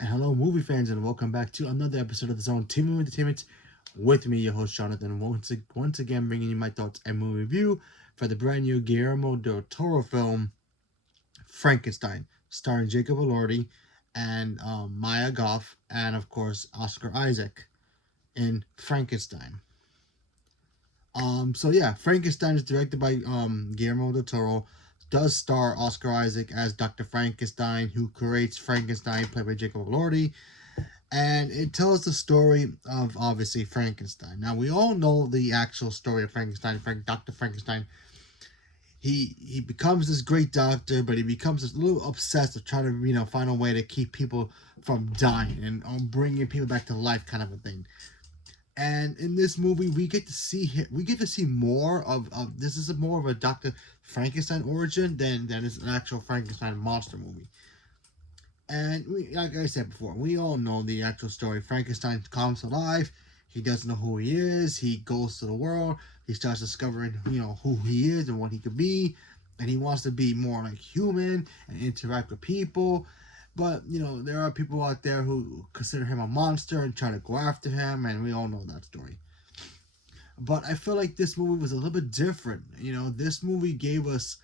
And hello, movie fans, and welcome back to another episode of the Zone TV Entertainment with me, your host Jonathan. Once again, bringing you my thoughts and movie review for the brand new Guillermo del Toro film Frankenstein, starring Jacob Elordi and Maya Goff, and of course Oscar Isaac in Frankenstein. So yeah, Frankenstein is directed by Guillermo del Toro. Does star Oscar Isaac as Dr. Frankenstein, who creates Frankenstein, played by Jacob Elordi, and it tells the story of obviously Frankenstein. Now we all know the actual story of Frankenstein. Dr. Frankenstein. He becomes this great doctor, but he becomes a little obsessed of trying to find a way to keep people from dying and bringing people back to life, kind of a thing. And in this movie, we get to see more of this is more of a Dr. Frankenstein origin than is an actual Frankenstein monster movie. And like I said before, we all know the actual story. Frankenstein comes to life. He doesn't know who he is. He goes to the world. He starts discovering, who he is and what he could be. And he wants to be more like human and interact with people. But, there are people out there who consider him a monster and try to go after him. And we all know that story. But I feel like this movie was a little bit different. This movie gave us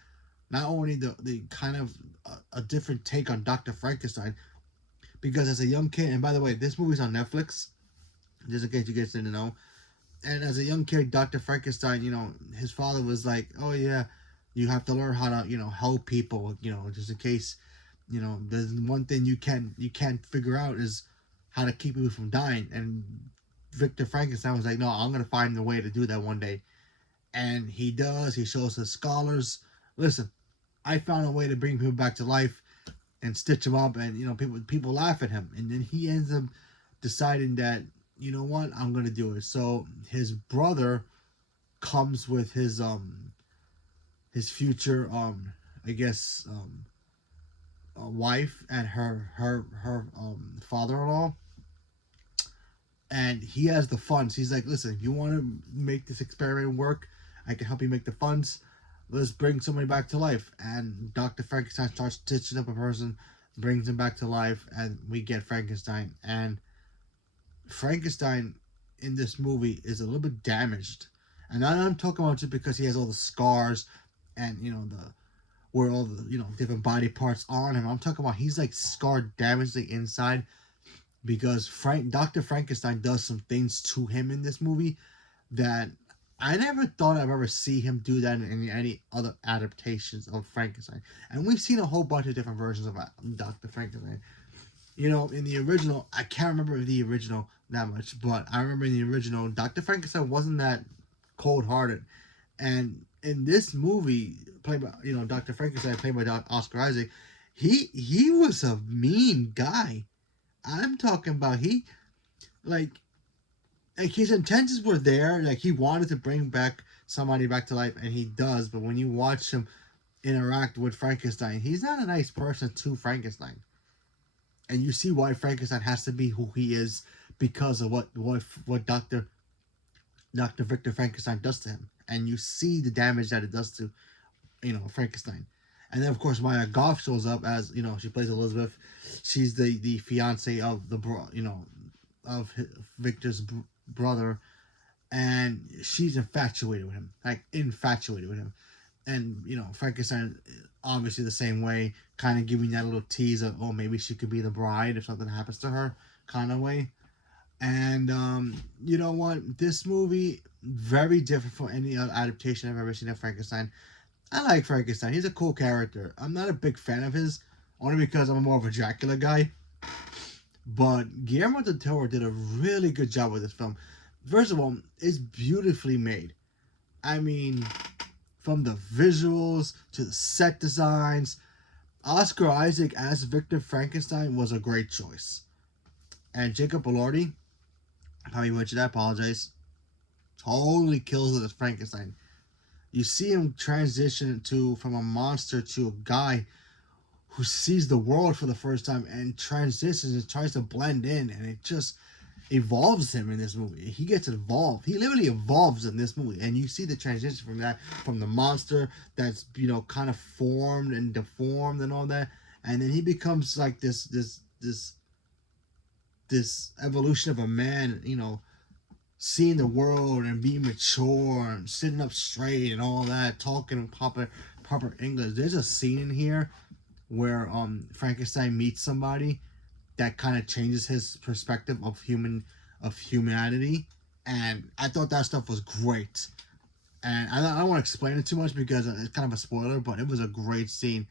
not only the kind of a different take on Dr. Frankenstein, because as a young kid, and by the way, this movie's on Netflix, just in case you guys didn't know. And as a young kid, Dr. Frankenstein, his father was like, "Oh yeah, you have to learn how to, help people, just in case, there's one thing you can't figure out is how to keep people from dying." And Victor Frankenstein was like, "No, I'm gonna find a way to do that one day." And he does. He shows his scholars, "Listen, I found a way to bring people back to life and stitch them up," and people laugh at him, and then he ends up deciding that, what, I'm gonna do it. So his brother comes with his future I guess wife and her father-in-law, and he has the funds. He's like, "Listen, if you want to make this experiment work, I can help you make the funds. Let's bring somebody back to life." And Dr. Frankenstein starts stitching up a person, brings him back to life, and we get Frankenstein. And Frankenstein in this movie is a little bit damaged. And I'm talking about just because he has all the scars and, the where all the, different body parts are on him. I'm talking about he's like scarred, damaged the inside, because Dr. Frankenstein does some things to him in this movie that I never thought I'd ever see him do that in any other adaptations of Frankenstein. And we've seen a whole bunch of different versions of Dr. Frankenstein. In the original, I can't remember the original that much, but I remember in the original, Dr. Frankenstein wasn't that cold hearted. And in this movie, played by, Dr. Frankenstein, played by Oscar Isaac, he was a mean guy. I'm talking about like like his intentions were there. Like he wanted to bring back somebody back to life, and he does. But when you watch him interact with Frankenstein, he's not a nice person to Frankenstein, and you see why Frankenstein has to be who he is because of what Doctor Victor Frankenstein does to him, and you see the damage that it does to Frankenstein. And then of course Maya Goff shows up as she plays Elizabeth. She's the fiance of of Victor's brother, and she's infatuated with him, like infatuated with him. And Frankenstein obviously the same way, kind of giving that little tease of, oh, maybe she could be the bride if something happens to her, kind of way. And you know what, this movie very different from any other adaptation I've ever seen of Frankenstein. I like Frankenstein. He's a cool character. I'm not a big fan of his, only because I'm more of a Dracula guy. But Guillermo del Toro did a really good job with this film. First of all, it's beautifully made. I mean, from the visuals to the set designs, Oscar Isaac as Victor Frankenstein was a great choice. And Jacob Elordi, probably butchered that, I apologize, totally kills it as Frankenstein. You see him transition from a monster to a guy who sees the world for the first time and transitions and tries to blend in, and it just evolves him in this movie. He gets evolved. He literally evolves in this movie, and you see the transition from the monster that's kind of formed and deformed and all that, and then he becomes like this this evolution of a man, seeing the world and being mature and sitting up straight and all that, talking proper English. There's a scene in here where Frankenstein meets somebody that kind of changes his perspective of humanity, and I thought that stuff was great. And I don't want to explain it too much because it's kind of a spoiler, but it was a great scene.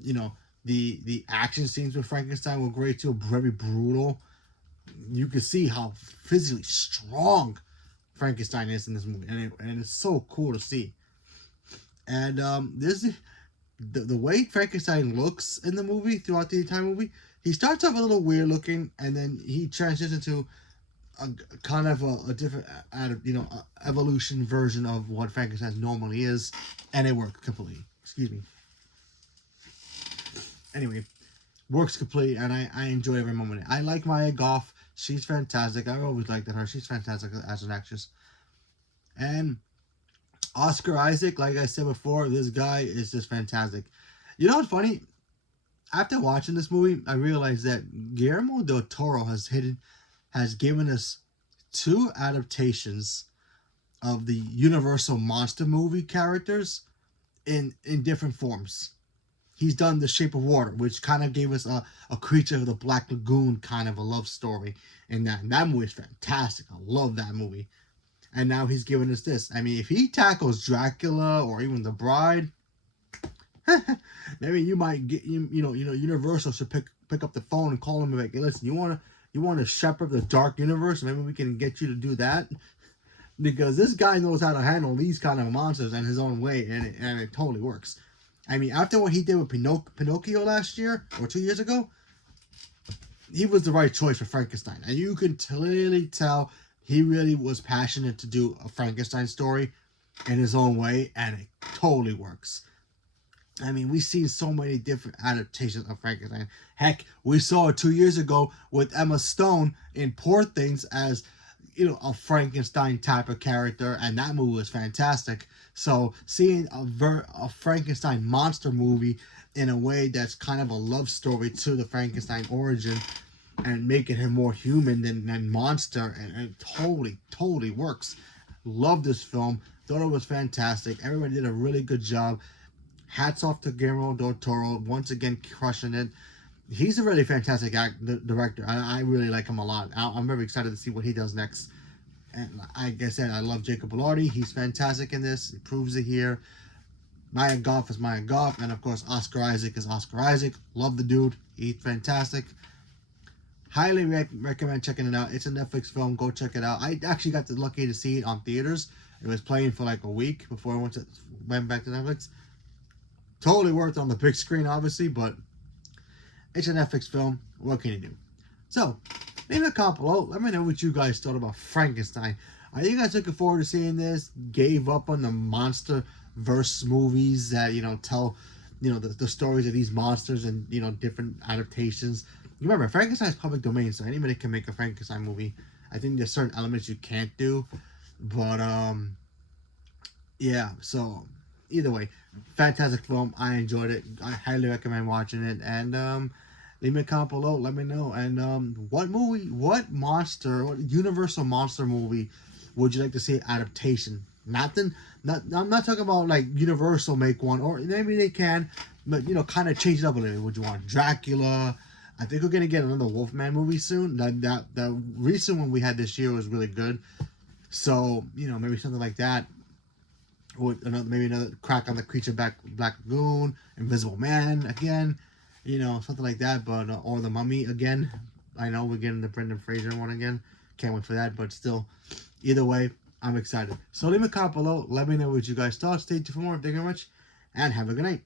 You know, the action scenes with Frankenstein were great too, very brutal. You can see how physically strong Frankenstein is in this movie, and it's so cool to see. And this the way Frankenstein looks in the movie throughout the entire movie, he starts off a little weird looking, and then he transitions into a kind of a different, evolution version of what Frankenstein normally is, and it works completely. Excuse me. Anyway, works completely, and I enjoy every moment. I like Maya Goff. She's fantastic. I've always liked her. She's fantastic as an actress. And Oscar Isaac, like I said before, this guy is just fantastic. You know what's funny? After watching this movie, I realized that Guillermo del Toro has given us two adaptations of the Universal monster movie characters in different forms. He's done The Shape of Water, which kind of gave us a Creature of the Black Lagoon kind of a love story. And that movie is fantastic. I love that movie. And now he's giving us this. I mean, if he tackles Dracula or even The Bride, maybe you might get Universal should pick up the phone and call him and be like, hey, listen, you want to shepherd the dark universe? Maybe we can get you to do that, because this guy knows how to handle these kind of monsters in his own way, and it totally works. I mean, after what he did with Pinocchio last year or 2 years ago, he was the right choice for Frankenstein, and you can clearly tell he really was passionate to do a Frankenstein story in his own way, and it totally works. I mean, we've seen so many different adaptations of Frankenstein. Heck, we saw it 2 years ago with Emma Stone in Poor Things as, a Frankenstein type of character, and that movie was fantastic. So seeing a Frankenstein monster movie in a way that's kind of a love story to the Frankenstein origin and making him more human than monster, and it totally works. Love this film. Thought it was fantastic. Everybody did a really good job. Hats off to Guillermo del Toro, once again crushing it. He's a really fantastic director. I really like him a lot. I'm very excited to see what he does next. And like I said, I love Jacob Elordi. He's fantastic in this. He proves it here. Maya Goff is Maya Goff. And of course, Oscar Isaac is Oscar Isaac. Love the dude. He's fantastic. Highly recommend checking it out. It's a Netflix film. Go check it out. I actually got the lucky to see it on theaters. It was playing for like a week before I went back to Netflix. Totally worth it on the big screen, obviously, but it's a Netflix film. What can you do? So, leave a comment below. Let me know what you guys thought about Frankenstein. Are you guys looking forward to seeing this? Gave up on the monster verse movies that, tell, the stories of these monsters and, different adaptations. Remember, Frankenstein's public domain, so anybody can make a Frankenstein movie. I think there's certain elements you can't do, but, yeah, so either way, fantastic film. I enjoyed it. I highly recommend watching it. And leave me a comment below. Let me know. And what Universal monster movie would you like to see adaptation? I'm not talking about like Universal make one, or maybe they can, but kind of change it up a little. Would you want Dracula? I think we're gonna get another Wolfman movie soon. The recent one we had this year was really good. So maybe something like that. Or maybe another crack on the Creature Black Lagoon, Invisible Man again, something like that. But or the Mummy again. I know we're getting the Brendan Fraser one again. Can't wait for that. But still, either way, I'm excited. So leave a comment below. Let me know what you guys thought. Stay tuned for more. Thank you very much, and have a good night.